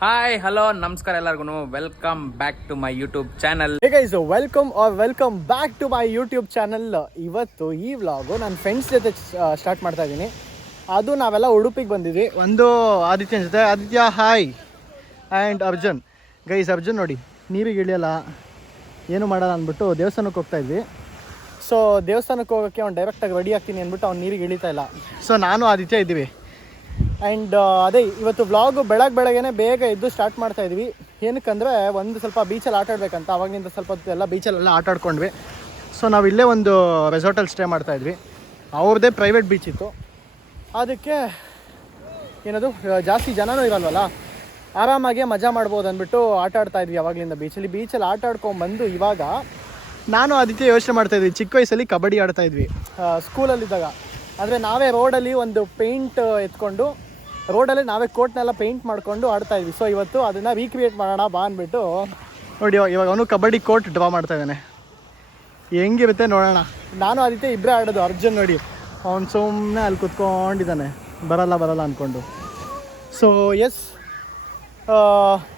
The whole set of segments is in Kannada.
ಹಾಯ್ ಹಲೋ ನಮಸ್ಕಾರ ಎಲ್ಲರಿಗೂ welcome back to my YouTube channel. Hey guys, welcome back to my YouTube channel. ಇವತ್ತು ಈ ವ್ಲಾಗು ನನ್ನ ಫ್ರೆಂಡ್ಸ್ ಜೊತೆ ಸ್ಟಾರ್ಟ್ ಮಾಡ್ತಾ ಇದ್ದೀನಿ. ಅದು ನಾವೆಲ್ಲ ಉಡುಪಿಗೆ ಬಂದಿದ್ವಿ. ಒಂದು ಆದಿತ್ಯನ ಜೊತೆ. Aditya hi. And Arjun. Guys, Arjun ನೋಡಿ ನೀರಿಗೆ ಇಳಿಯಲ್ಲ, ಏನು ಮಾಡೋಣ ಅಂದ್ಬಿಟ್ಟು ದೇವಸ್ಥಾನಕ್ಕೆ ಹೋಗ್ತಾ ಇದ್ವಿ. ಸೊ ದೇವಸ್ಥಾನಕ್ಕೆ ಹೋಗೋಕ್ಕೆ ಅವ್ನು ಡೈರೆಕ್ಟಾಗಿ ರೆಡಿ ಆಗ್ತೀನಿ ಅಂದ್ಬಿಟ್ಟು ಅವ್ನು ನೀರಿಗೆ ಇಳಿತಾ ಇಲ್ಲ. ಸೊ ನಾನು ಆದಿತ್ಯ ಇದ್ದೀವಿ. ಆ್ಯಂಡ್ ಅದೇ ಇವತ್ತು ವ್ಲಾಗು ಬೆಳಗ್ಗೆನೇ ಬೇಗ ಎದ್ದು ಸ್ಟಾರ್ಟ್ ಮಾಡ್ತಾಯಿದ್ವಿ. ಏನಕ್ಕಂದರೆ ಒಂದು ಸ್ವಲ್ಪ ಬೀಚಲ್ಲಿ ಆಟ ಆಡಬೇಕಂತ. ಅವಾಗಿಂದ ಸ್ವಲ್ಪ ಹೊತ್ತು ಎಲ್ಲ ಬೀಚಲ್ಲೆಲ್ಲ ಆಟ ಆಡ್ಕೊಂಡ್ವಿ. ಸೊ ನಾವು ಇಲ್ಲೇ ಒಂದು ರೆಸಾರ್ಟಲ್ಲಿ ಸ್ಟೇ ಮಾಡ್ತಾಯಿದ್ವಿ. ಅವ್ರದ್ದೇ ಪ್ರೈವೇಟ್ ಬೀಚ್ ಇತ್ತು. ಅದಕ್ಕೆ ಏನದು ಜಾಸ್ತಿ ಜನನೂ ಇರಲ್ವಲ್ಲ, ಆರಾಮಾಗಿ ಮಜಾ ಮಾಡ್ಬೋದು ಅಂದ್ಬಿಟ್ಟು ಆಟ ಆಡ್ತಾಯಿದ್ವಿ ಅವಾಗಲಿಂದ ಬೀಚಲ್ಲಿ ಆಟ ಆಡ್ಕೊಂಡ್ಬಂದು ಇವಾಗ ನಾನು ಅದಕ್ಕೆ ಯೋಚನೆ ಮಾಡ್ತಾಯಿದ್ವಿ. ಚಿಕ್ಕ ವಯಸ್ಸಲ್ಲಿ ಕಬಡ್ಡಿ ಆಡ್ತಾಯಿದ್ವಿ ಸ್ಕೂಲಲ್ಲಿದ್ದಾಗ. ಅಂದರೆ ನಾವೇ ರೋಡಲ್ಲಿ ಒಂದು ಪೇಂಟ್ ಎತ್ಕೊಂಡು ರೋಡಲ್ಲಿ ನಾವೇ ಕೋಟ್ನೆಲ್ಲ ಪೇಂಟ್ ಮಾಡಿಕೊಂಡು ಆಡ್ತಾಯಿದ್ವಿ. ಸೊ ಇವತ್ತು ಅದನ್ನು ರೀಕ್ರಿಯೇಟ್ ಮಾಡೋಣ ಬಾ ಅಂದ್ಬಿಟ್ಟು ನೋಡಿ ಇವಾಗ ಅವನು ಕಬಡ್ಡಿ ಕೋರ್ಟ್ ಡ್ರಾ ಮಾಡ್ತಾಯಿದ್ದಾನೆ. ಹೆಂಗಿರುತ್ತೆ ನೋಡೋಣ. ನಾನು ಅದಕ್ಕೆ ಇಬ್ಬರೇ ಆಡೋದು. ಅರ್ಜುನ್ ನೋಡಿ ಅವ್ನು ಸುಮ್ಮನೆ ಅಲ್ಲಿ ಕುತ್ಕೊಂಡಿದ್ದಾನೆ, ಬರಲ್ಲ ಅಂದ್ಕೊಂಡು. ಸೊ ಎಸ್,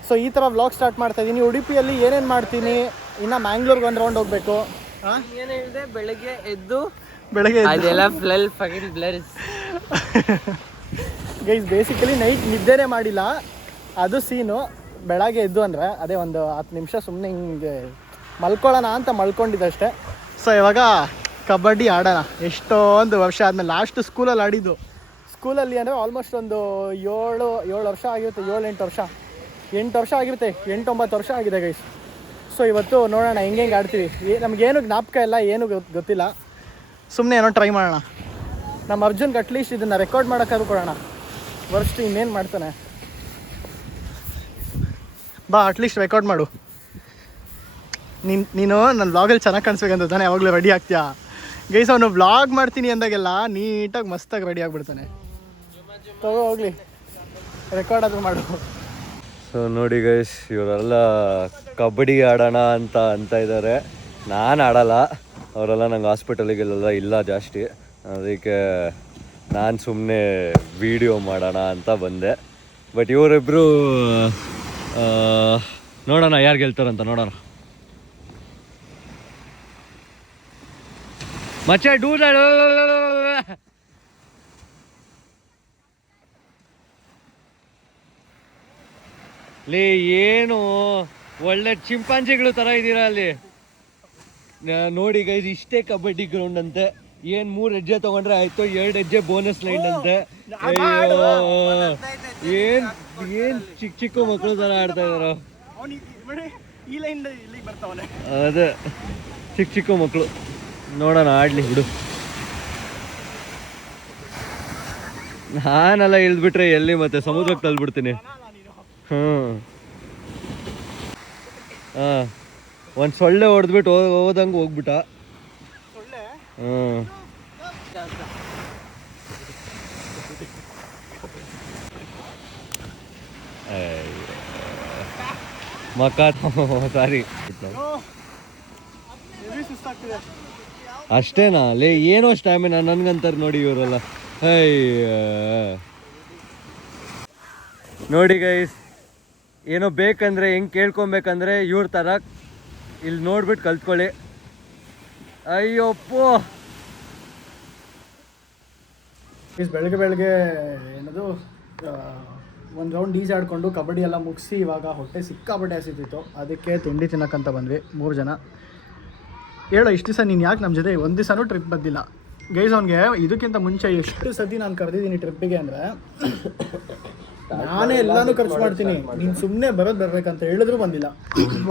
ಸೊ ಈ ಥರ ವ್ಲಾಗ್ ಸ್ಟಾರ್ಟ್ ಮಾಡ್ತಾಯಿದ್ದೀನಿ. ಉಡುಪಿಯಲ್ಲಿ ಏನೇನು ಮಾಡ್ತೀನಿ, ಇನ್ನು ಮ್ಯಾಂಗ್ಳೂರ್ಗೆ ಒಂದು ರೌಂಡ್ ಹೋಗಬೇಕು. ಏನು ಹೇಳಿದೆ? ಬೆಳಗ್ಗೆ ಎದ್ದು ಅದೆಲ್ಲ ಬ್ಲರ್ಸ್ ಗೈಸ್, ಬೇಸಿಕಲಿ ನೈಟ್ ನಿದ್ದೆನೇ ಮಾಡಿಲ್ಲ, ಅದು ಸೀನು. ಬೆಳಗ್ಗೆ ಎದ್ದು ಅಂದರೆ ಅದೇ ಒಂದು 10 ನಿಮಿಷ ಸುಮ್ಮನೆ ಹಿಂಗೆ ಮಲ್ಕೊಳ್ಳೋಣ ಅಂತ ಮಲ್ಕೊಂಡಿದ್ದಷ್ಟೇ. ಸೊ ಇವಾಗ ಕಬಡ್ಡಿ ಆಡೋಣ. ಎಷ್ಟೊಂದು ವರ್ಷ ಆದಮೇಲೆ. ಲಾಸ್ಟ್ ಸ್ಕೂಲಲ್ಲಿ ಆಡಿದ್ದು. ಸ್ಕೂಲಲ್ಲಿ ಅಂದರೆ ಆಲ್ಮೋಸ್ಟ್ ಒಂದು 7 ವರ್ಷ ಆಗಿರುತ್ತೆ. 8 ವರ್ಷ ಆಗಿರುತ್ತೆ. 8-9 ವರ್ಷ ಆಗಿದೆ ಗೈಸ್. ಸೊ ಇವತ್ತು ನೋಡೋಣ ಹೆಂಗೆ ಆಡ್ತೀವಿ. ನಮಗೇನು ಜ್ಞಾಪಕ ಇಲ್ಲ, ಏನು ಗೊತ್ತಿಲ್ಲ. ಸುಮ್ಮನೆ ಏನೋ ಟ್ರೈ ಮಾಡೋಣ. ನಮ್ಮ ಅರ್ಜುನ್ಗೆ ಅಟ್ಲೀಸ್ಟ್ ಇದನ್ನು ರೆಕಾರ್ಡ್ ಮಾಡೋಕ್ಕಾದ್ರೂ ಕೊಡೋಣ. ವರ್ಷ ಇನ್ನೇನು ಮಾಡ್ತಾನೆ, ಬಾ ಅಟ್ಲೀಸ್ಟ್ ರೆಕಾರ್ಡ್ ಮಾಡು. ನೀನು ನನ್ನ ವ್ಲಾಗಲ್ಲಿ ಚೆನ್ನಾಗಿ ಕಾಣಿಸ್ಬೇಕಂತ ತಾನೆ ಯಾವಾಗಲೂ ರೆಡಿ ಆಗ್ತೀಯಾ. ಗೈಸ್, ಅವನು ವ್ಲಾಗ್ ಮಾಡ್ತೀನಿ ಅಂದಾಗೆಲ್ಲ ನೀಟಾಗಿ ಮಸ್ತಾಗಿ ರೆಡಿ ಆಗಿಬಿಡ್ತಾನೆ. ಹೋಗ್ಲಿ, ರೆಕಾರ್ಡ್ ಆದರೂ ಮಾಡು. ಸೊ ನೋಡಿ ಗೈಸ್, ಇವರೆಲ್ಲ ಕಬಡ್ಡಿ ಆಡೋಣ ಅಂತ ಇದ್ದಾರೆ. ನಾನು ಆಡಲ್ಲ, ಅವರೆಲ್ಲ ನಂಗೆ ಹಾಸ್ಪಿಟಲಿಗೆಲ್ಲ ಇಲ್ಲ ಜಾಸ್ತಿ. ಅದಕ್ಕೆ ನಾನು ಸುಮ್ಮನೆ ವೀಡಿಯೋ ಮಾಡೋಣ ಅಂತ ಬಂದೆ. ಬಟ್ ಇವರಿಬ್ಬರು ನೋಡೋಣ ಯಾರು ಗೆಲ್ತಾರಂತ ನೋಡೋಣ. ಮಚ್ಚ ಡೂ ಲೇ, ಏನು ಒಳ್ಳೆ ಚಿಂಪಾಂಜಿಗಳು ಥರ ಇದ್ದೀರಾ ಅಲ್ಲಿ. ನೋಡಿ ಗೈಸ್, ಇಷ್ಟೇ ಕಬಡ್ಡಿ ಗ್ರೌಂಡ್ ಅಂತೆ. ಏನು 3 ಹೆಜ್ಜೆ ತೊಗೊಂಡ್ರೆ ಆಯಿತು, 2 ಹೆಜ್ಜೆ ಬೋನಸ್ ಲೈನ್ ಅಂತೆ. ಏನು ಚಿಕ್ಕ ಮಕ್ಕಳು ಥರ ಆಡ್ತಾ ಇದಾರ. ಅದೇ ಚಿಕ್ಕ ಮಕ್ಕಳು. ನೋಡೋಣ, ಆಡಲಿ ಬಿಡು. ನಾನೆಲ್ಲ ಇಳಿದ್ಬಿಟ್ರೆ ಎಲ್ಲಿ ಮತ್ತೆ ಸಮುದ್ರಕ್ಕೆ ತಳ್ಬಿಡ್ತೀನಿ. ಹಾಂ, ಒಂದು ಸೊಳ್ಳೆ ಹೊಡೆದ್ಬಿಟ್ಟು ಹೋದಂಗೆ ಹೋಗ್ಬಿಟ್ಟ. ಸಾರಿ, ಅಷ್ಟೇನಾ ಲೇ? ಏನೋ ಸ್ಟ್ಯಾಮಿನಾ ನನ್ಗಂತಾರೆ ನೋಡಿ ಇವರೆಲ್ಲ. ನೋಡಿ ಗೈಸ್, ಏನೋ ಬೇಕಂದ್ರೆ ಹೆಂಗೆ ಕೇಳ್ಕೊಬೇಕಂದ್ರೆ ಇವ್ರ ಥರ ಇಲ್ಲಿ ನೋಡ್ಬಿಟ್ಟು ಕಲ್ತ್ಕೊಳ್ಳಿ. ಅಯ್ಯಪ್ಪೋ, ಬೆಳಗ್ಗೆ ಏನದು ಒಂದು ರೌಂಡ್ ಆಡಿಕೊಂಡು ಕಬಡ್ಡಿ ಎಲ್ಲ ಮುಗಿಸಿ ಇವಾಗ ಹೊಟ್ಟೆ ಸಿಕ್ಕಾಪಟ್ಟೆ ಹಸಿತಿತ್ತು. ಅದಕ್ಕೆ ತಿಂಡಿ ತಿನ್ನಕ್ಕಂತ ಬಂದ್ವಿ 3 ಜನ. ಹೇಳೋ, ಇಷ್ಟು ದಿವಸ ನೀನು ಯಾಕೆ ನಮ್ಮ ಜೊತೆ ಒಂದು ದಿವಸನೂ ಟ್ರಿಪ್ ಬಂದಿಲ್ಲ? ಗೈಸ್, ಅವ್ನಿಗೆ ಇದಕ್ಕಿಂತ ಮುಂಚೆ ಎಷ್ಟು ಸತಿ ನಾನು ಕರೆದಿದ್ದೀನಿ ಟ್ರಿಪ್ಪಿಗೆ ಅಂದರೆ ನಾನೇ ಎಲ್ಲಾನು ಖರ್ಚು ಮಾಡ್ತೀನಿ, ನೀನು ಸುಮ್ಮನೆ ಬರ್ಬೇಕಂತ ಹೇಳಿದ್ರು ಬಂದಿಲ್ಲ.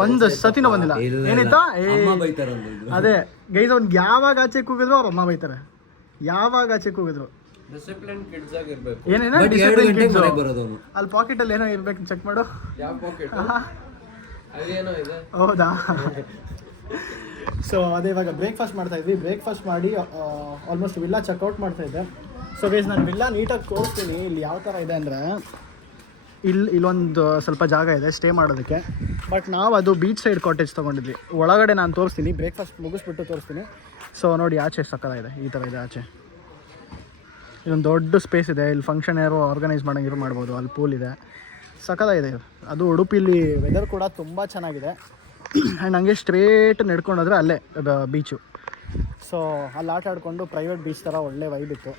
ಒಂದು ಸತಿನೂ ಬಂದಿಲ್ಲ. ಏನಾಯ್ತಾ? ಅದೇ ಗೈಸ್, ಅವ್ನಿಗೆ ಯಾವಾಗ ಆಚೆ ಕೂಗಿದ್ರು ಅವ್ರ ಅಮ್ಮ ಬೈತಾರೆ. ಯಾವಾಗ ಆಚೆ ಕೂಗಿದ್ರು ಏನೇನೋ ಅಲ್ಲಿ ಪಾಕೆಟಲ್ಲಿ ಏನೋ ಇರ್ಬೇಕು, ಚೆಕ್ ಮಾಡು. ಹೌದಾ? ಸೊ ಅದೇ ಇವಾಗ ಬ್ರೇಕ್ಫಾಸ್ಟ್ ಮಾಡ್ತಾಯಿದ್ವಿ. ಬ್ರೇಕ್ಫಾಸ್ಟ್ ಮಾಡಿ ಆಲ್ಮೋಸ್ಟ್ ವಿಲ್ಲಾ ಚೆಕ್ಔಟ್ ಮಾಡ್ತಾಯಿದ್ದೆ. ಸೊ ಗೈಸ್, ನಾನು ವಿಲ್ಲಾ ನೀಟಾಗಿ ತೋರಿಸ್ತೀನಿ. ಇಲ್ಲಿ ಯಾವ ಥರ ಇದೆ ಅಂದರೆ, ಇಲ್ಲೊಂದು ಸ್ವಲ್ಪ ಜಾಗ ಇದೆ ಸ್ಟೇ ಮಾಡೋದಕ್ಕೆ. ಬಟ್ ನಾವು ಅದು ಬೀಚ್ ಸೈಡ್ ಕಾಟೇಜ್ ತೊಗೊಂಡಿದ್ವಿ. ಒಳಗಡೆ ನಾನು ತೋರಿಸ್ತೀನಿ, ಬ್ರೇಕ್ಫಾಸ್ಟ್ ಮುಗಿಸ್ಬಿಟ್ಟು ತೋರಿಸ್ತೀನಿ. ಸೊ ನೋಡಿ, ಆಚೆ ಸಕ್ಕತ್ತಾಗಿದೆ. ಈ ಥರ ಇದೆ ಆಚೆ. ಇದೊಂದು ದೊಡ್ಡ ಸ್ಪೇಸ್ ಇದೆ. ಇಲ್ಲಿ ಫಂಕ್ಷನ್ ಯಾರು ಆರ್ಗನೈಸ್ ಮಾಡೋಂಗಿರೋ ಮಾಡ್ಬೋದು. ಅಲ್ಲಿ ಪೂಲ್ ಇದೆ. ಸಖತ್ತಾಗಿದೆ. ಅದು ಉಡುಪಿಲಿ ವೆದರ್ ಕೂಡ ತುಂಬ ಚೆನ್ನಾಗಿದೆ. ಆ್ಯಂಡ್ ಹಂಗೆ ಸ್ಟ್ರೇಟ್ ನಡ್ಕೊಂಡೋದ್ರೆ ಅಲ್ಲೇ ಬೀಚು. ಸೊ ಅಲ್ಲಿ ಆಟ ಆಡಿಕೊಂಡು ಪ್ರೈವೇಟ್ ಬೀಚ್ ಥರ ಒಳ್ಳೆ ವೈಬ್ ಇತ್ತು.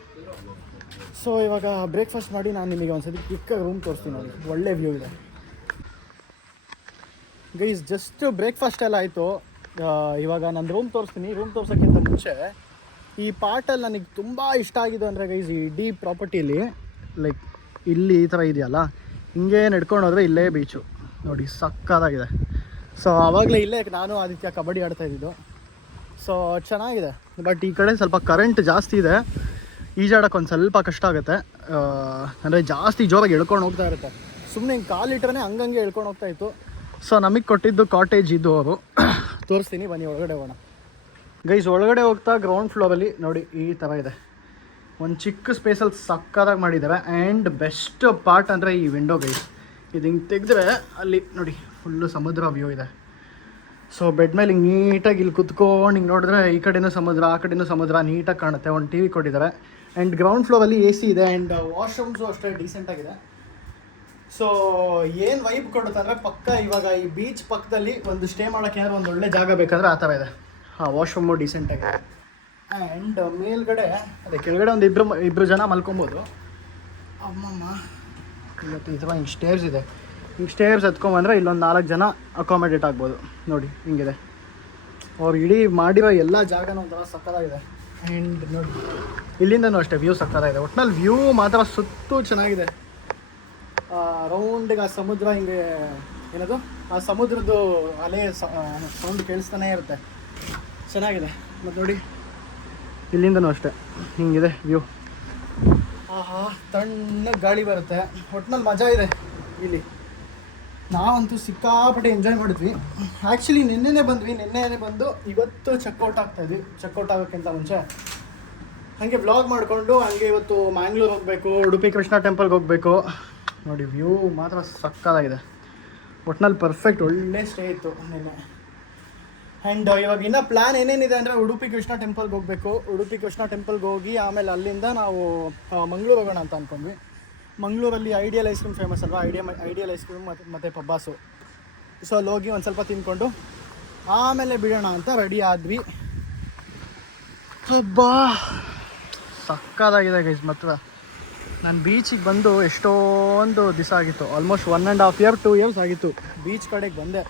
ಸೊ ಇವಾಗ ಬ್ರೇಕ್ಫಾಸ್ಟ್ ಮಾಡಿ ನಾನು ನಿಮಗೆ ಒಂದ್ಸತಿ ಕ್ವಿಕ್ಕಾಗಿ ರೂಮ್ ತೋರಿಸ್ತೀನಿ ನೋಡಿ, ಒಳ್ಳೆ ವ್ಯೂ ಇದೆ ಗೈಸ್. ಜಸ್ಟ್ ಬ್ರೇಕ್ಫಾಸ್ಟ್ ಎಲ್ಲ ಆಯಿತು. ಇವಾಗ ನಾನು ರೂಮ್ ತೋರಿಸ್ತೀನಿ. ರೂಮ್ ತೋರ್ಸೋಕ್ಕಿಂತ ಮುಂಚೆ ಈ ಪಾರ್ಟಲ್ಲಿ ನನಗೆ ತುಂಬ ಇಷ್ಟ ಆಗಿದೆ ಅಂದರೆ ಗೈಸ್, ಈ ಇಡೀ ಪ್ರಾಪರ್ಟಿಲಿ ಲೈಕ್ ಇಲ್ಲಿ ಈ ಥರ ಇದೆಯಲ್ಲ, ಹಿಂಗೆ ನಡ್ಕೊಂಡು ಹೋದರೆ ಇಲ್ಲೇ ಬೀಚು ನೋಡಿ, ಸಕ್ಕತ್ತಾಗಿದೆ. ಸೊ ಆವಾಗಲೇ ಇಲ್ಲೇ ನಾನು ಆದಿತ್ಯ ಕಬಡ್ಡಿ ಆಡ್ತಾ ಇದ್ದಿದ್ದು. ಸೊ ಚೆನ್ನಾಗಿದೆ. ಬಟ್ ಈ ಕಡೆ ಸ್ವಲ್ಪ ಕರೆಂಟ್ ಜಾಸ್ತಿ ಇದೆ, ಈಜಾಡೋಕೆ ಒಂದು ಸ್ವಲ್ಪ ಕಷ್ಟ ಆಗುತ್ತೆ. ಅಂದರೆ ಜಾಸ್ತಿ ಜೋರಾಗಿ ಎಳ್ಕೊಂಡು ಹೋಗ್ತಾ ಇರುತ್ತೆ. ಸುಮ್ಮನೆ ಹಿಂಗೆ ಕಾಲಿಟ್ರೆ ಹಂಗಂಗೆ ಎಳ್ಕೊಂಡು ಹೋಗ್ತಾ ಇತ್ತು. ಸೊ ನಮಗೆ ಕೊಟ್ಟಿದ್ದು ಕಾಟೇಜ್ ಇದು ಅವರು ತೋರಿಸ್ತೀನಿ ಬನ್ನಿ, ಒಳಗಡೆ ಹೋಗೋಣ ಗೈಸ್. ಒಳಗಡೆ ಹೋಗ್ತಾ ಗ್ರೌಂಡ್ ಫ್ಲೋರಲ್ಲಿ ನೋಡಿ ಈ ಥರ ಇದೆ, ಒಂದು ಚಿಕ್ಕ ಸ್ಪೇಸಲ್ಲಿ ಸಕ್ಕತ್ತಾಗಿ ಮಾಡಿದ್ದಾರೆ. ಆ್ಯಂಡ್ ಬೆಸ್ಟ್ ಪಾರ್ಟ್ ಅಂದರೆ ಈ ವಿಂಡೋ ಗೈಸ್, ಇದು ಹಿಂಗೆ ತೆಗೆದ್ರೆ ಅಲ್ಲಿ ನೋಡಿ ಫುಲ್ಲು ಸಮುದ್ರ ವ್ಯೂ ಇದೆ. ಸೊ ಬೆಡ್ ಮೇಲೆ ಹಿಂಗೆ ನೀಟಾಗಿ ಇಲ್ಲಿ ಕುತ್ಕೊಂಡು ಹಿಂಗೆ ನೋಡಿದ್ರೆ ಈ ಕಡೆನೂ ಸಮುದ್ರ ಆ ಕಡೆನೂ ಸಮುದ್ರ ನೀಟಾಗಿ ಕಾಣುತ್ತೆ. ಒಂದು ಟಿ ವಿ ಕೊಟ್ಟಿದ್ದಾರೆ. ಆ್ಯಂಡ್ ಗ್ರೌಂಡ್ ಫ್ಲೋರಲ್ಲಿ AC ಇದೆ. ಆ್ಯಂಡ್ ವಾಶ್ರೂಮ್ಸು ಅಷ್ಟೇ ಡೀಸೆಂಟಾಗಿದೆ. ಸೊ ಏನು ವೈಬ್ ಕೊಡುತ್ತೆ ಅಂದರೆ ಪಕ್ಕ ಇವಾಗ ಈ ಬೀಚ್ ಪಕ್ಕದಲ್ಲಿ ಒಂದು ಸ್ಟೇ ಮಾಡೋಕ್ಕೆ ಏನಾದ್ರು ಒಂದು ಒಳ್ಳೆ ಜಾಗ ಬೇಕಂದ್ರೆ ಆ ಥರ ಇದೆ. ವಾಶ್ರೂಮು ಡೀಸೆಂಟಾಗಿದೆ. ಆ್ಯಂಡ್ ಮೇಲ್ಗಡೆ ಅದೇ ಕೆಳಗಡೆ ಒಂದು ಇಬ್ಬರು ಜನ ಮಲ್ಕೊಬೋದು. ಅಮ್ಮಮ್ಮ ಇವತ್ತು ಈ ಥರ ಹಿಂಗೆ ಸ್ಟೇರ್ಸ್ ಇದೆ. ಹಿಂಗೆ ಸ್ಟೇರ್ಸ್ ಎತ್ಕೊಂಬಂದರೆ ಇಲ್ಲೊಂದು 4 ಜನ ಅಕಾಮಿಡೇಟ್ ಆಗ್ಬೋದು ನೋಡಿ, ಹಿಂಗಿದೆ. ಅವ್ರು ಇಡೀ ಮಾಡಿರೋ ಎಲ್ಲ ಜಾಗನೂ ಒಂಥರ ಸಕ್ಕತ್ತಾಗಿದೆ. ಆ್ಯಂಡ್ ನೋಡಿ ಇಲ್ಲಿಂದನೂ ಅಷ್ಟೇ ವ್ಯೂ ಸಕ್ಕತ್ತಾಗಿದೆ. ಒಟ್ನಲ್ಲಿ ವ್ಯೂ ಮಾತ್ರ ಸುತ್ತೂ ಚೆನ್ನಾಗಿದೆ. ರೌಂಡಿಗೆ ಆ ಸಮುದ್ರ ಹಿಂಗೆ ಏನದು ಆ ಸಮುದ್ರದ್ದು ಅಲೆ ಸೌಂಡ್ ಕೇಳಿಸ್ತಾನೆ ಇರುತ್ತೆ, ಚೆನ್ನಾಗಿದೆ. ಮತ್ತು ನೋಡಿ ಇಲ್ಲಿಂದನೂ ಅಷ್ಟೇ ಹಿಂಗಿದೆ ವ್ಯೂ. ಆಹಾ ತಣ್ಣಗೆ ಗಾಳಿ ಬರುತ್ತೆ. ಒಟ್ನಲ್ಲಿ ಮಜಾ ಇದೆ ಇಲ್ಲಿ. ನಾವಂತೂ ಸಿಕ್ಕಾಪಟ್ಟೆ ಎಂಜಾಯ್ ಮಾಡಿದ್ವಿ. ಆ್ಯಕ್ಚುಲಿ ನಿನ್ನೆನೇ ಬಂದು ಇವತ್ತು ಚೆಕ್ಔಟ್ ಆಗ್ತಾಯಿದ್ವಿ. ಚೆಕ್ಔಟ್ ಆಗೋಕ್ಕಿಂತ ಮುಂಚೆ ಹಾಗೆ ವ್ಲಾಗ್ ಮಾಡಿಕೊಂಡು ಹಂಗೆ ಇವತ್ತು ಮ್ಯಾಂಗ್ಳೂರ್ ಹೋಗಬೇಕು, ಉಡುಪಿ ಕೃಷ್ಣ ಟೆಂಪಲ್ಗೆ ಹೋಗಬೇಕು. ನೋಡಿ ವ್ಯೂ ಮಾತ್ರ ಸಕ್ಕತ್ತಾಗಿದೆ. ಒಟ್ನಲ್ಲಿ ಪರ್ಫೆಕ್ಟ್ ಒಳ್ಳೆ ಸ್ಟೇ ಇತ್ತು ನಿನ್ನೆ. ಆ್ಯಂಡ್ ಇವಾಗ ಇನ್ನೂ ಪ್ಲ್ಯಾನ್ ಏನೇನಿದೆ ಅಂದರೆ ಉಡುಪಿ ಕೃಷ್ಣ ಟೆಂಪಲ್ಗೆ ಹೋಗಬೇಕು. ಉಡುಪಿ ಕೃಷ್ಣ ಟೆಂಪಲ್ಗೆ ಹೋಗಿ ಆಮೇಲೆ ಅಲ್ಲಿಂದ ನಾವು ಮಂಗಳೂರು ಹೋಗೋಣ ಅಂತ ಅಂದ್ಕೊಂಡ್ವಿ. ಮಂಗಳೂರಲ್ಲಿ ಐಡಿಯಲ್ ಐಸ್ ಕ್ರೀಮ್ ಫೇಮಸ್ ಅಲ್ವಾ, ಐಡಿಯಲ್ ಐಸ್ ಕ್ರೀಮ್ ಮತ್ತು ಪಬ್ಬಾಸು. ಸೊ ಅಲ್ಲಿ ಹೋಗಿ ಒಂದು ಸ್ವಲ್ಪ ತಿಂದ್ಕೊಂಡು ಆಮೇಲೆ ಬಿಡೋಣ ಅಂತ ರೆಡಿ ಆದ್ವಿ. ಹಬ್ಬಾ ಸಕ್ಕತ್ತಾಗಿದೆ ಗೈಸ್. ಮಾತ್ರ ನಾನು ಬೀಚಿಗೆ ಬಂದು ಎಷ್ಟೊಂದು ದಿವಸ ಆಗಿತ್ತು, ಆಲ್ಮೋಸ್ಟ್ 1.5 year 2 years ಆಗಿತ್ತು ಬೀಚ್ ಕಡೆಗೆ ಬಂದೆ.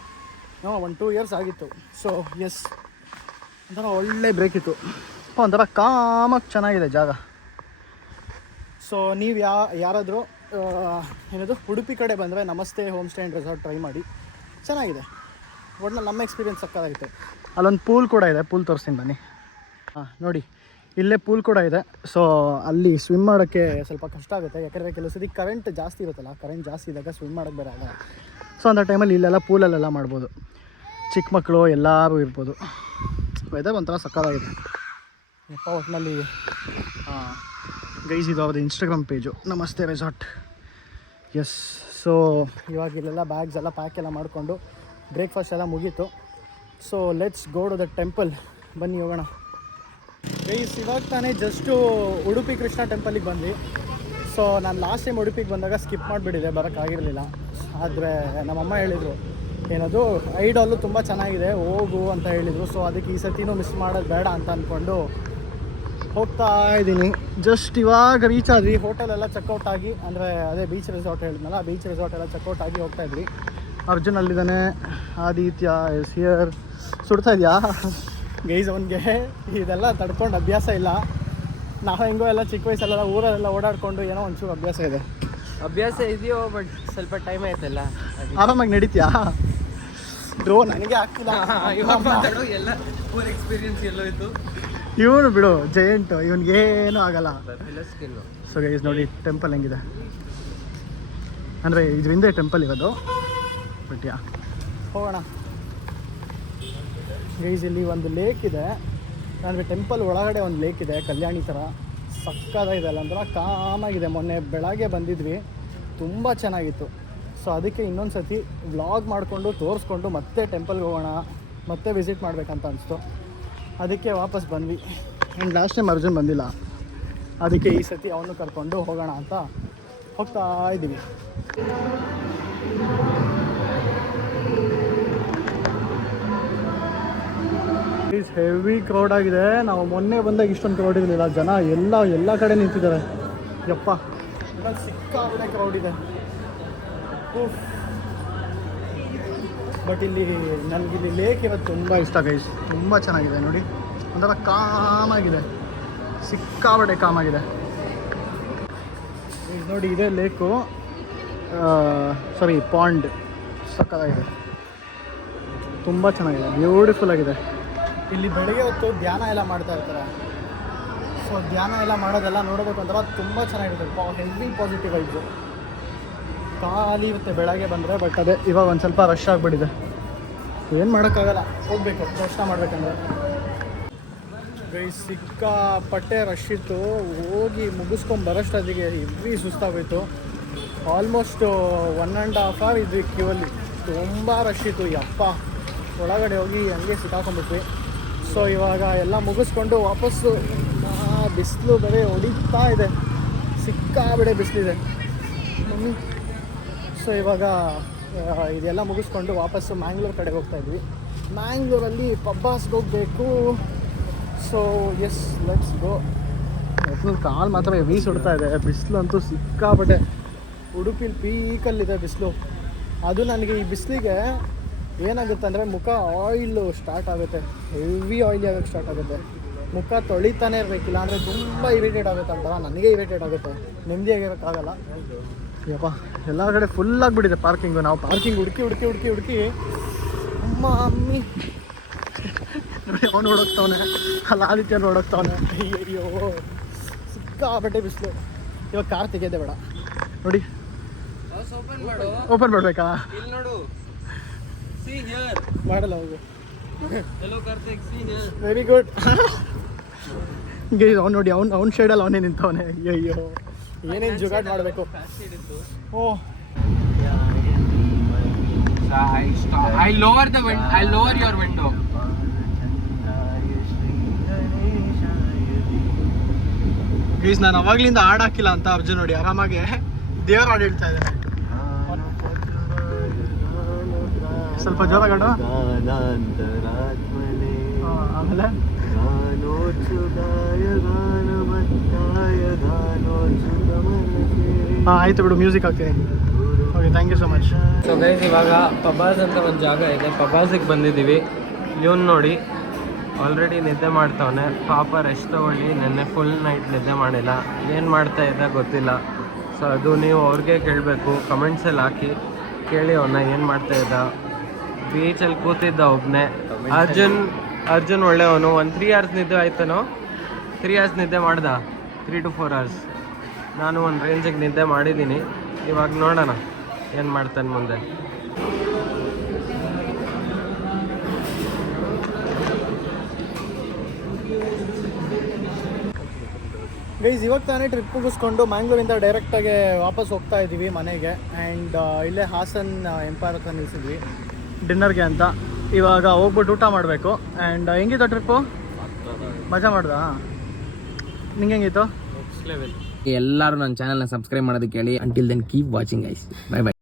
1-2 years ಆಗಿತ್ತು. ಸೊ ಎಸ್ ಒಂಥರ ಒಳ್ಳೆ ಬ್ರೇಕ್ ಇತ್ತು, ಒಂಥರ ಕಾಮಾಗಿ ಚೆನ್ನಾಗಿದೆ ಜಾಗ. ಸೊ ನೀವು ಯಾರಾದರೂ ಏನದು ಉಡುಪಿ ಕಡೆ ಬಂದರೆ ನಮಸ್ತೆ home stay and resort try ಮಾಡಿ, ಚೆನ್ನಾಗಿದೆ. ಒಟ್ನಲ್ಲಿ ನಮ್ಮ ಎಕ್ಸ್ಪೀರಿಯನ್ಸ್ ಸಕ್ಕತ್ತಾಗಿತ್ತು. ಅಲ್ಲೊಂದು ಪೂಲ್ ಕೂಡ ಇದೆ, ಪೂಲ್ ತೋರಿಸ್ತೀನಿ ಬನ್ನಿ. ನೋಡಿ ಇಲ್ಲೇ ಪೂಲ್ ಕೂಡ ಇದೆ. ಸೊ ಅಲ್ಲಿ ಸ್ವಿಮ್ ಮಾಡೋಕ್ಕೆ ಸ್ವಲ್ಪ ಕಷ್ಟ ಆಗುತ್ತೆ, ಯಾಕಂದರೆ ಕೆಲವು ಸತಿ ಕರೆಂಟ್ ಜಾಸ್ತಿ ಇರುತ್ತಲ್ಲ, ಕರೆಂಟ್ ಜಾಸ್ತಿ ಇದ್ದಾಗ ಸ್ವಿಮ್ ಮಾಡೋಕ್ಕೆ ಬರೋಲ್ಲ. ಸೊ ಅಂಥ ಟೈಮಲ್ಲಿ ಇಲ್ಲೆಲ್ಲ ಪೂಲಲ್ಲೆಲ್ಲ ಮಾಡ್ಬೋದು, ಚಿಕ್ಕ ಮಕ್ಕಳು ಎಲ್ಲರೂ ಇರ್ಬೋದು. ವೆದರ್ ಒಂಥರ ಸಕ್ಕತ್ತಾಗಿದೆ ಯಪ್ಪ. ಒಟ್ಟಿನಲ್ಲಿ ಗೈಸ್ ಇದು ಅವ್ರದ್ದು ಇನ್ಸ್ಟಾಗ್ರಾಮ್ ಪೇಜು ನಮಸ್ತೆ ರೆಸಾರ್ಟ್. ಎಸ್. ಸೊ ಇವಾಗ ಇಲ್ಲೆಲ್ಲ ಬ್ಯಾಗ್ಸ್ ಎಲ್ಲ ಪ್ಯಾಕ್ ಎಲ್ಲ ಮಾಡಿಕೊಂಡು ಬ್ರೇಕ್ಫಾಸ್ಟ್ ಎಲ್ಲ ಮುಗೀತು. So let's go to the temple, ಬನ್ನಿ ಹೋಗೋಣ ಗೈಸ್. ಇವಾಗ ತಾನೇ ಜಸ್ಟು ಉಡುಪಿ ಕೃಷ್ಣ ಟೆಂಪಲಿಗೆ ಬಂದ್ವಿ. ಸೊ ನಾನು ಲಾಸ್ಟ್ ಟೈಮ್ ಉಡುಪಿಗೆ ಬಂದಾಗ ಸ್ಕಿಪ್ ಮಾಡಿಬಿಟ್ಟಿದೆ, ಬರೋಕ್ಕಾಗಿರಲಿಲ್ಲ. ಆದರೆ ನಮ್ಮಮ್ಮ ಹೇಳಿದರು ಏನದು ಐಡಾಲು ತುಂಬ ಚೆನ್ನಾಗಿದೆ ಹೋಗು ಅಂತ ಹೇಳಿದರು. ಸೊ ಅದಕ್ಕೆ ಈ ಸತಿನೂ ಮಿಸ್ ಮಾಡೋದು ಬೇಡ ಅಂತ ಅಂದ್ಕೊಂಡು ಹೋಗ್ತಾ ಇದ್ದೀನಿ. ಜಸ್ಟ್ ಇವಾಗ ರೀಚ್ ಆದ್ವಿ. ಹೋಟೆಲೆಲ್ಲ ಚೆಕ್ಔಟ್ ಆಗಿ, ಅಂದರೆ ಅದೇ ಬೀಚ್ ರೆಸಾರ್ಟ್ ಹೇಳಿದ್ನಲ್ಲ, ಆ ಬೀಚ್ ರೆಸಾರ್ಟ್ ಎಲ್ಲ ಚೆಕ್ಔಟ್ ಆಗಿ ಹೋಗ್ತಾ ಇದ್ವಿ. ಅರ್ಜುನ್ ಅಲ್ಲಿದ್ದಾನೆ, ಆದಿತ್ಯ ಎಸ್ ಹಿಯರ್. ಸುಡ್ತಾ ಇದೆಯಾ ಗೈಸ್? ಅವನಿಗೆ ಇದೆಲ್ಲ ತಡ್ಕೊಂಡು ಅಭ್ಯಾಸ ಇಲ್ಲ. ನಾವು ಹೆಂಗೋ ಎಲ್ಲ ಚಿಕ್ಕ ವಯಸ್ಸಲ್ಲೆಲ್ಲ ಊರಲ್ಲೆಲ್ಲ ಓಡಾಡಿಕೊಂಡು ಏನೋ ಒಂಚೂರು ಅಭ್ಯಾಸ ಇದೆ. ಅಭ್ಯಾಸ ಇದೆಯೋ, ಬಟ್ ಸ್ವಲ್ಪ ಟೈಮ್ ಆಯ್ತಲ್ಲ, ಆರಾಮಾಗಿ ನಡೀತೀಯಾ ಬ್ರೋ? ನನಗೆ ಆಗ್ತಿಲ್ಲ ಎಲ್ಲ ಪೂರ್ ಎಕ್ಸ್ಪೀರಿಯನ್ಸ್ ಎಲ್ಲೋ ಇತ್ತು. ಇವನು ಬಿಡು ಜಯಂಟ್, ಇವನಿಗೇನು ಆಗಲ್ಲ. ಸ್ಕಿಲ್ಲು. ಸೊ ಗೈಸ್ ನೋಡಿ ಟೆಂಪಲ್ ಹೆಂಗಿದೆ, ಅಂದರೆ ಇದರಿಂದ ಟೆಂಪಲ್ ಇರೋದು. ಬಟ್ ಹೋಗೋಣ ಗೈಸ್. ಇಲ್ಲಿ ಒಂದು ಲೇಕ್ ಇದೆ, ಅಂದರೆ ಟೆಂಪಲ್ ಒಳಗಡೆ ಒಂದು ಲೇಕ್ ಇದೆ, ಕಲ್ಯಾಣಿ ಥರ ಸಕ್ಕತ್ತಾಗಿದೆ ಅಲ್ಲ, ಅಂದ್ರೆ ಕಾಮಾಗಿದೆ. ಮೊನ್ನೆ ಬೆಳಗ್ಗೆ ಬಂದಿದ್ವಿ, ತುಂಬ ಚೆನ್ನಾಗಿತ್ತು. ಸೊ ಅದಕ್ಕೆ ಇನ್ನೊಂದು ಸತಿ ವ್ಲಾಗ್ ಮಾಡಿಕೊಂಡು ತೋರಿಸ್ಕೊಂಡು ಮತ್ತೆ ಟೆಂಪಲ್ಗೆ ಹೋಗೋಣ, ಮತ್ತೆ ವಿಸಿಟ್ ಮಾಡಬೇಕಂತ ಅನಿಸ್ತು. ಅದಕ್ಕೆ ವಾಪಸ್ ಬಂದ್ವಿ. ಆ್ಯಂಡ್ ಲಾಸ್ಟ್ ಟೈಮ್ ಅರ್ಜುನ್ ಬಂದಿಲ್ಲ, ಅದಕ್ಕೆ ಈ ಸತಿ ಅವನು ಕರ್ಕೊಂಡು ಹೋಗೋಣ ಅಂತ ಹೋಗ್ತಾ ಇದ್ದೀವಿ. ಹೆವಿ ಕ್ರೌಡ್ ಆಗಿದೆ. ನಾವು ಮೊನ್ನೆ ಬಂದಾಗ ಇಷ್ಟೊಂದು ಕ್ರೌಡ್ ಇರಲಿಲ್ಲ. ಜನ ಎಲ್ಲ ಕಡೆ ನಿಂತಿದ್ದಾರೆ. ಯಪ್ಪ ಸಿಕ್ಕಾಪಟ್ಟೆ ಕ್ರೌಡ್ ಇದೆ. ಬಟ್ ಇಲ್ಲಿ ನನಗಿಲ್ಲಿ ಲೇಕ್ ಇವತ್ತು ತುಂಬ ಇಷ್ಟ ಗೈಸ್. ತುಂಬ ಚೆನ್ನಾಗಿದೆ ನೋಡಿ, ಒಂಥರ ಕಾಮಾಗಿದೆ, ಸಿಕ್ಕಾಪಟ್ಟೆ ಕಾಮಾಗಿದೆ. ನೋಡಿ ಇದೇ ಲೇಕು, ಸಾರಿ ಪಾಂಡ್. ಸಕ್ಕತ್ತಾಗಿದೆ, ತುಂಬ ಚೆನ್ನಾಗಿದೆ, ಬ್ಯೂಟಿಫುಲ್ ಆಗಿದೆ. ಇಲ್ಲಿ ಬೆಳಗ್ಗೆ ಹೊತ್ತು ಧ್ಯಾನ ಎಲ್ಲ ಮಾಡ್ತಾ ಇರ್ತಾರೆ. ಸೊ ಧ್ಯಾನ ಎಲ್ಲ ಮಾಡೋದೆಲ್ಲ ನೋಡೋದಕ್ಕೆ ಒಂಥರ ತುಂಬ ಚೆನ್ನಾಗಿರುತ್ತೆ. Heavy positive vibes. ಖಾಲಿ ಇರುತ್ತೆ ಬೆಳಗ್ಗೆ ಬಂದರೆ. ಬಟ್ ಅದೇ ಇವಾಗ ಒಂದು ಸ್ವಲ್ಪ ರಶ್ ಆಗಿಬಿಟ್ಟಿದೆ. ಏನು ಮಾಡೋಕ್ಕಾಗಲ್ಲ, ಹೋಗಬೇಕು ದರ್ಶನ ಮಾಡಬೇಕಂದ್ರೆ. ಗೈಸ್ ಸಿಕ್ಕಾಪಟ್ಟೆ ರಶ್ ಇತ್ತು. ಹೋಗಿ ಮುಗಿಸ್ಕೊಂಡು ಬರೋಷ್ಟೊತ್ತಿಗೆ ಹೆವಿ ಸುಸ್ತಾಗೋಯ್ತು. ಆಲ್ಮೋಸ್ಟ್ 1.5 hour ಇದ್ವಿ ಕ್ಯೂ ಅಲ್ಲಿ. ತುಂಬ ರಶ್ ಇತ್ತು. ಯಪ್ಪ ಒಳಗಡೆ ಹೋಗಿ ಹಂಗೆ ಸಿಕ್ಕಾಕೊಂಡ್ಬಿಟ್ವಿ. ಸೊ ಇವಾಗ ಎಲ್ಲ ಮುಗಿಸ್ಕೊಂಡು ವಾಪಸ್ಸು ಬಿಸಿಲು ಬೇರೆ ಹೊಡಿತಾ ಇದೆ, ಸಿಕ್ಕಾಬಿಡೆ ಬಿಸಿಲಿದೆ ಮಮ್ಮಿ. ಸೊ ಇವಾಗ ಇದೆಲ್ಲ ಮುಗಿಸ್ಕೊಂಡು ವಾಪಸ್ಸು ಮ್ಯಾಂಗ್ಳೂರ್ ಕಡೆಗೆ ಹೋಗ್ತಾಯಿದ್ವಿ. ಮ್ಯಾಂಗ್ಳೂರಲ್ಲಿ ಪಬ್ಬಾಸ್ಗೆ ಹೋಗಬೇಕು. So yes let's go. ಕಾಲು ಮಾತ್ರ ಹೆವಿ ಸುಡ್ತಾ ಇದೆ. ಬಿಸಿಲು ಅಂತೂ ಸಿಕ್ಕಾಬಿಟ್ಟೆ. ಉಡುಪಿಲಿ ಪೀಕಲ್ಲಿದೆ ಬಿಸಿಲು. ಅದು ನನಗೆ ಈ ಬಿಸಿಲಿಗೆ ಏನಾಗುತ್ತೆ ಅಂದರೆ ಮುಖ ಆಯಿಲು ಸ್ಟಾರ್ಟ್ ಆಗುತ್ತೆ, ಹೆವಿ ಆಯಿಲಿ ಆಗೋಕ್ಕೆ ಸ್ಟಾರ್ಟ್ ಆಗುತ್ತೆ. ಮುಖ ತೊಳಿತಾನೆ ಇರಬೇಕಿಲ್ಲ ಅಂದರೆ ತುಂಬ ಇರಿಟೇಟ್ ಆಗುತ್ತೆ. ಅಂತಾರ ನನಗೆ ಇರಿಟೇಟ್ ಆಗುತ್ತೆ, ನೆಮ್ಮದಿಯಾಗಿರೋಕ್ಕಾಗಲ್ಲ. ಯಪ್ಪ ಎಲ್ಲ ಕಡೆ ಫುಲ್ ಆಗಿಬಿಟ್ಟಿದೆ ಪಾರ್ಕಿಂಗು. ನಾವು ಪಾರ್ಕಿಂಗ್ ಹುಡುಕಿ ಅಮ್ಮ ಅಮ್ಮಿ ನೋಡಿ ಅವನು ನೋಡೋಗ್ತಾವನೆ, ಅಲ್ಲಿ ಆದಿತ್ಯ ನೋಡೋಗ್ತಾವನೆ. ಅಯ್ಯೋ ಸಿಕ್ಕಾಪಟ್ಟೆ ಬಿಸಿಲು. ಇವಾಗ ಕಾರ್ ತೆಗೆಯೋದೇ ಬೇಡ ನೋಡಿ. ಓಪನ್ ಮಾಡಬೇಕಾ? ಮಾಡಲ್ಲ ಹೋಗು. Very good. ಅವ್ನು ನೋಡಿ ಅವ್ನ ಶೇಡಲ್ಲಿ ಅವನೇ ನಿಂತವನೆ. ಅಯ್ಯೋ ಏನೇನು ಜುಗಾಡ್ ಮಾಡಬೇಕು. ಓ I lower the window. I lower your window. Guys ನಾನು ಅವಾಗ್ಲಿಂದ ಹಾಡು ಹಾಕಿಲ್ಲ ಅಂತ ಅರ್ಜುನ್ ನೋಡಿ ಆರಾಮಾಗಿ ದೇವ್ರ ಹಾಡು ಹೇಳ್ತಾ ಇದ್ದಾರೆ. ಸ್ವಲ್ಪ ಜೋರಾಗಡು. ಆಮೇಲೆ ಹಾಂ ಆಯಿತು ಬಿಡು, ಮ್ಯೂಸಿಕ್ ಹಾಕ್ತೀನಿ. Okay thank you so much. So guys ಇವಾಗ ಪಬಾಸ್ ಅಂತ ಒಂದು ಜಾಗ ಇದೆ, ಪಬಾಸಿಗೆ ಬಂದಿದ್ದೀವಿ. ಇವನು ನೋಡಿ ಆಲ್ರೆಡಿ ನಿದ್ದೆ ಮಾಡ್ತಾವನೆ. ಪಾಪ ರೆಸ್ಟ್ ತೊಗೊಳ್ಳಿ, ನೆನ್ನೆ ಫುಲ್ ನೈಟ್ ನಿದ್ದೆ ಮಾಡಿಲ್ಲ. ಏನು ಮಾಡ್ತಾ ಇದ್ದ ಗೊತ್ತಿಲ್ಲ. ಸೊ ಅದು ನೀವು ಅವ್ರಿಗೆ ಕೇಳಬೇಕು, ಕಮೆಂಟ್ಸಲ್ಲಿ ಹಾಕಿ ಕೇಳಿ ಅವನ್ನ ಏನು ಮಾಡ್ತಾ ಇದ್ದ. ಬೀಚಲ್ಲಿ ಕೂತಿದ್ದ ಒಬ್ಬನೇ. ಅರ್ಜುನ್ ಒಳ್ಳೆಯವನು. ಒಂದು 3 hours ನಿದ್ದೆ ಆಯ್ತಾನೋ, 3 hours ನಿದ್ದೆ ಮಾಡ್ದ, 3 to 4 hours. ನಾನು ಒಂದು ರೇಂಜಿಗೆ ನಿದ್ದೆ ಮಾಡಿದ್ದೀನಿ. ಇವಾಗ ನೋಡೋಣ ಏನು ಮಾಡ್ತಾನೆ ಮುಂದೆ. ಗೈಸ್ ಇವಾಗ ತಾನೇ ಟ್ರಿಪ್ ಮುಗಿಸ್ಕೊಂಡು ಮ್ಯಾಂಗ್ಳೂರಿಂದ ಡೈರೆಕ್ಟಾಗಿ ವಾಪಸ್ ಹೋಗ್ತಾ ಇದ್ದೀವಿ ಮನೆಗೆ. ಆ್ಯಂಡ್ ಇಲ್ಲೇ ಹಾಸನ್ ಎಂಪೈರ್ ಹತ್ರ ನಿಲ್ಸಿದ್ವಿ ಡಿನ್ನರ್ಗೆ ಅಂತ. ಇವಾಗ ಹೋಗ್ಬಿಟ್ಟು ಊಟ ಮಾಡಬೇಕು. ಆ್ಯಂಡ್ ಹೆಂಗಿತ್ತು ಟ್ರಿಪ್ಪು? ಮಜಾ ಮಾಡ್ದಾ? ನಿಂಗೆ ಹೆಂಗಿತ್ತು? ಎಲ್ಲರೂ ನನ್ನ ಚಾನಲ್ನ ಸಬ್ಸ್ಕ್ರೈಬ್ ಮಾಡೋದಕ್ಕೆ ಹೇಳಿ. Until then keep watching guys. Bye by.